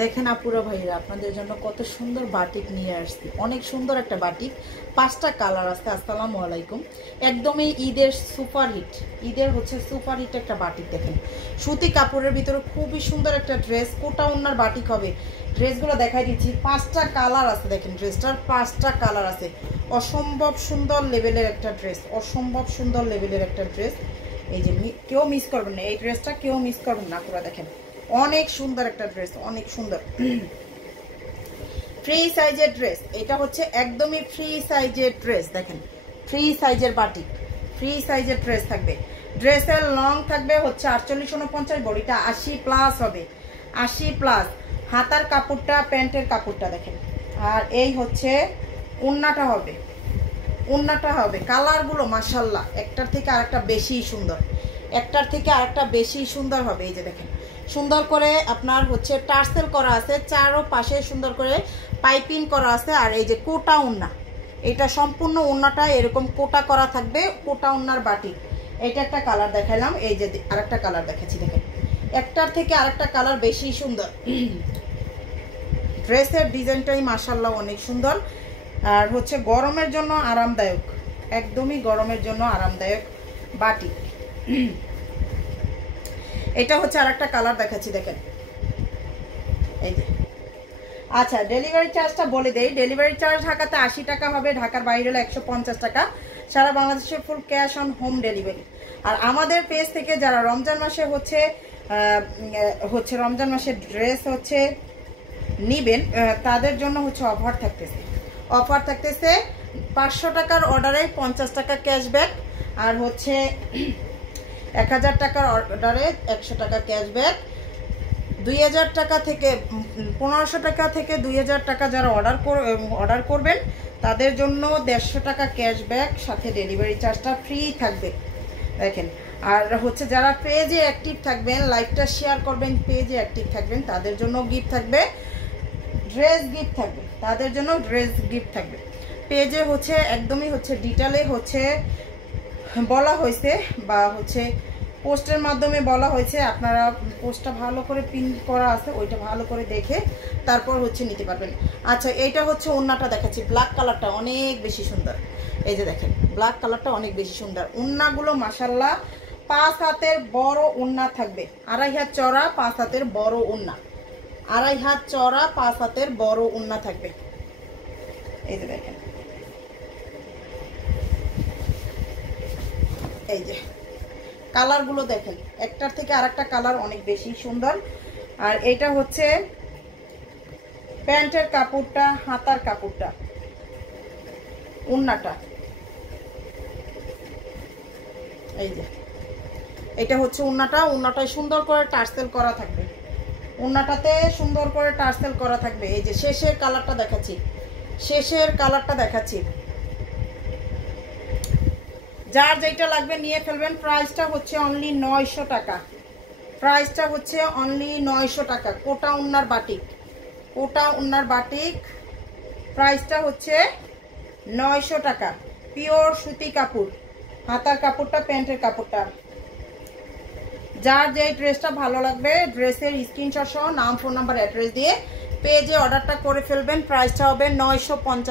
দেখেন আপুরা ভাইরা আপনাদের জন্য কত সুন্দর বাটিক নিয়ে আসছি। অনেক সুন্দর একটা বাটিক, 5টা কালার আছে। আসসালামু আলাইকুম। একদমই ঈদের সুপারহিট, ঈদের হচ্ছে সুপারহিট একটা বাটিক। দেখেন সুতি কাপড়ের ভিতরে খুবই সুন্দর একটা ড্রেস, কোটা ওন্নার বাটিক হবে। ড্রেসগুলো দেখাই দিচ্ছি, 5টা কালার আছে। দেখেন ড্রেসটার 5টা কালার আছে। অসম্ভব সুন্দর লেভেলের একটা ড্রেস, অসম্ভব সুন্দর লেভেলের একটা ড্রেস। এই যে কেউ মিস করবেন না, এই ড্রেসটা কেউ মিস করবেন না আপুরা। দেখেন অনেক সুন্দর একটা ড্রেস, অনেক সুন্দর। ফ্রি সাইজের ড্রেস, এটা হচ্ছে একদমই ফ্রি সাইজের ড্রেস। দেখেন ফ্রি সাইজের বাটিক, ফ্রি সাইজের ড্রেস থাকবে। ড্রেসের লং থাকবে হচ্ছে 48-49, বডিটা 80+ হবে, 80+। হাতার কাপড়টা, প্যান্টের কাপড়টা দেখেন। আর এই হচ্ছে ওন্নাটা হবে, ওন্নাটা হবে। কালারগুলো মাশাল্লাহ একটার থেকে আরেকটা বেশি সুন্দর, একটার থেকে আরেকটা বেশি সুন্দর হবে। এই যে দেখেন সুন্দর করে আপনার হচ্ছে টার্সেল করা আছে, চারো পাশে সুন্দর করে পাইপিং করা আছে। আর এই যে কোটা ওন্না, এটা সম্পূর্ণ ওন্নাটা এরকম কোটা করা থাকবে, কোটা ওন্নার বাটি। এটা একটা কালার দেখাইলাম, এই যে আরেকটা কালার দেখাচ্ছি। দেখেন একটার থেকে আরেকটা কালার বেশি সুন্দর। ড্রেসের ডিজাইনটাই মাশাল্লাহ অনেক সুন্দর। আর হচ্ছে গরমের জন্য আরামদায়ক, একদমই গরমের জন্য আরামদায়ক বাটি। এটা হচ্ছে আরেকটা কালার দেখাচ্ছি। দেখেন এই যে। আচ্ছা ডেলিভারি চার্জটা বলে দেই। ডেলিভারি চার্জ ঢাকাতে 80 টাকা হবে, ঢাকার বাইরে হলে 150 টাকা। সারা বাংলাদেশে full cash on home delivery. আর আমাদের পেজ থেকে যারা রমজান মাসে হচ্ছে রমজান মাসের ড্রেস হচ্ছে নিবেন, তাদের জন্য হচ্ছে অফার থাকতেছে, অফার থাকতেছে 500 টাকার অর্ডারে 50 টাকা ক্যাশব্যাক। আর হচ্ছে 1000 টাকার অর্ডারে 100 টাকা ক্যাশব্যাক। 2000 টাকা থেকে 1500 টাকা থেকে 2000 টাকা যারা অর্ডার করবেন তাদের জন্য 150 টাকা ক্যাশব্যাক, সাথে ডেলিভারি চার্জটা ফ্রি থাকবে। দেখেন আর হচ্ছে যারা পেজে অ্যাক্টিভ থাকবেন, লাইভটা শেয়ার করবেন, পেজে অ্যাক্টিভ থাকবেন, তাদের জন্য গিফট থাকবে, ড্রেস গিফট থাকবে, তাদের জন্য ড্রেস গিফট থাকবে। পেজে হচ্ছে একদমই হচ্ছে ডিটেলে হচ্ছে বলা হয়েছে, বা হচ্ছে পোস্টের মাধ্যমে বলা হয়েছে। আপনারা পোস্টটা ভালো করে পিন করা আছে, ওইটা ভালো করে দেখে তারপর হচ্ছে নিতে পারবেন। আচ্ছা এইটা হচ্ছে ওন্নাটা দেখাচ্ছি, ব্ল্যাক কালারটা অনেক বেশি সুন্দর। এই যে দেখেন ব্ল্যাক কালারটা অনেক বেশি সুন্দর। ওন্নাগুলো মাশাল্লাহ 5 হাতের বড় ওন্না থাকবে, 2.5 হাত চড়া 5 হাতের বড় ওন্না, 2.5 হাত চড়া 5 হাতের বড় ওন্না থাকবে। এই যে দেখেন, এই যে কালারগুলো দেখেন, একটার থেকে আরেকটা কালার অনেক বেশি সুন্দর। আর এটা হচ্ছে প্যান্টের কাপড়টা, হাতার কাপড়টা, ওন্নাটা। এই যে এটা হচ্ছে ওন্নাটা, ওন্নাটায় সুন্দর করে টার্সেল করা থাকবে, ওন্নাটাতে সুন্দর করে টার্সেল করা থাকবে। এই যে শেষের কালারটা দেখাচ্ছি, শেষের কালারটা দেখাচ্ছি। যার যেটা লাগবে নিয়ে ফেলবেন। প্রাইসটা হচ্ছে অনলি 900 টাকা, প্রাইসটা হচ্ছে অনলি 900 টাকা। কোটা ওন্নার বাটিক, কোটা ওন্নার বাটিক, প্রাইসটা হচ্ছে 900 টাকা। পিওর সুতি কাপড়, হাতার কাপড়টা, প্যান্টের কাপড়টা। যার যে ড্রেসটা ভালো লাগবে ড্রেসের স্ক্রিনশট সহ নাম, ফোন নাম্বার, অ্যাড্রেস দিয়ে পেজে অর্ডারটা করে ফেলবেন। প্রাইসটা হবে 950।